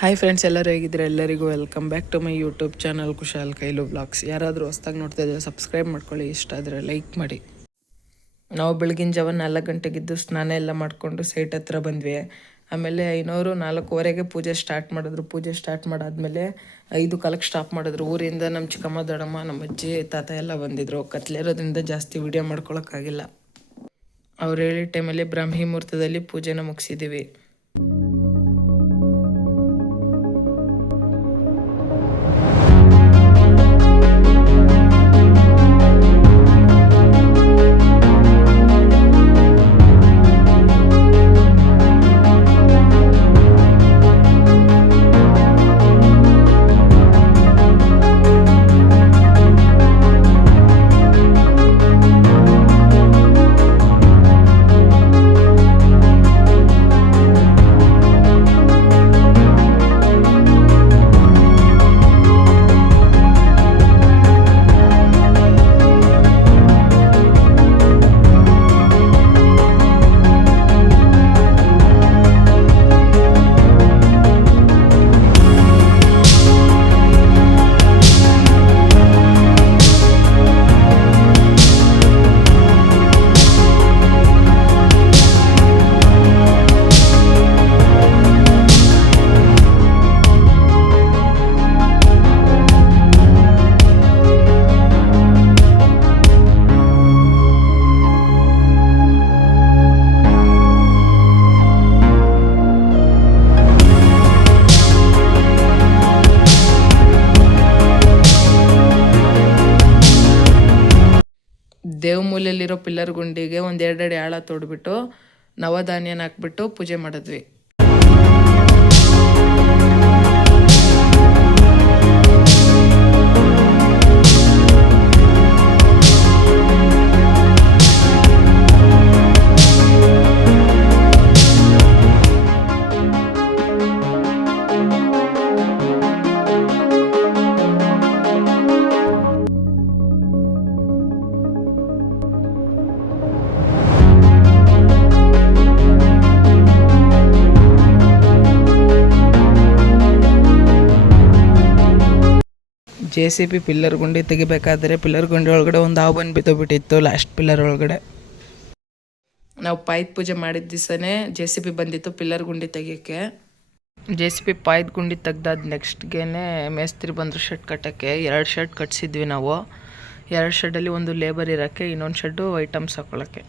Hi friends, ಎಲ್ಲರೂ ಹೇಗಿದ್ರೆ ಎಲ್ಲರಿಗೂ welcome back to my YouTube channel Kushal Kailu vlogs. ಯಾರಾದರೂ ಹೊಸ್ದಾಗಿ ನೋಡ್ತಾ ಇದ್ದರೆ ಸಬ್ಸ್ಕ್ರೈಬ್ ಮಾಡ್ಕೊಳ್ಳಿ, ಇಷ್ಟ ಆದರೆ ಲೈಕ್ ಮಾಡಿ. ನಾವು ಬೆಳಗಿನ ಜಾವ 4 ಗಂಟೆಗಿದ್ದು ಸ್ನಾನ ಎಲ್ಲ ಮಾಡಿಕೊಂಡು ಸೈಟ್ ಹತ್ರ ಬಂದ್ವಿ. ಆಮೇಲೆ 4:15ಗೆ ಪೂಜೆ ಸ್ಟಾರ್ಟ್ ಮಾಡಿದ್ರು. ಪೂಜೆ ಸ್ಟಾರ್ಟ್ ಮಾಡಾದ್ಮೇಲೆ 5:15ಕ್ಕೆ ಸ್ಟಾಪ್ ಮಾಡಿದ್ರು. ಊರಿಂದ ನಮ್ಮ ಚಿಕ್ಕಮ್ಮ, ದೊಡ್ಡಮ್ಮ, ನಮ್ಮ ಅಜ್ಜಿ, ತಾತ ಎಲ್ಲ ಬಂದಿದ್ರು. ಕತ್ಲಿರೋದ್ರಿಂದ ಜಾಸ್ತಿ ವಿಡಿಯೋ ಮಾಡ್ಕೊಳಕ್ಕಾಗಿಲ್ಲ. ಅವ್ರು ಹೇಳಿ ಟೈಮಲ್ಲಿ ಬ್ರಾಹ್ಮಿ ಮುಹೂರ್ತದಲ್ಲಿ ಪೂಜೆನ ಮುಗಿಸಿದ್ದೀವಿ. ದೇವಮೂಲೆಯಲ್ಲಿರೋ ಪಿಲ್ಲರ್ ಗುಂಡಿಗೆ 1-2 ಅಡಿ ಆಳ ತೋಡ್ಬಿಟ್ಟು ನವಧಾನ್ಯನ ಹಾಕ್ಬಿಟ್ಟು ಪೂಜೆ ಮಾಡಿದ್ವಿ. JCB ಪಿಲ್ಲರ್ ಗುಂಡಿ ತೆಗಿಬೇಕಾದ್ರೆ ಪಿಲ್ಲರ್ ಗುಂಡಿ ಒಳಗಡೆ ಒಂದು ಹಾವು ಬಂದು ಬಿತ್ತೋಗ್ಬಿಟ್ಟಿತ್ತು. ಲಾಸ್ಟ್ ಪಿಲ್ಲರ್ ಒಳಗಡೆ ನಾವು ಪಾಯ್ದ ಪೂಜೆ ಮಾಡಿದ ದಿವಸನೇ JCB ಬಂದಿತ್ತು ಪಿಲ್ಲರ್ ಗುಂಡಿ ತೆಗಿಯೋಕ್ಕೆ. JCB ಪಾಯ್ದ ಗುಂಡಿ ತೆಗ್ದಾದ ನೆಕ್ಸ್ಟ್ಗೇನೆ ಮೇಸ್ತ್ರಿ ಬಂದರು ಶೆಡ್ ಕಟ್ಟೋಕ್ಕೆ. 2 ಶೆಡ್ ಕಟ್ಸಿದ್ವಿ ನಾವು. 2 ಶೆಡ್ಡಲ್ಲಿ ಒಂದು ಲೇಬರ್ ಇರೋಕ್ಕೆ, ಇನ್ನೊಂದು ಶೆಡ್ಡು ಐಟಮ್ಸ್ ಹಾಕೊಳ್ಳೋಕ್ಕೆ.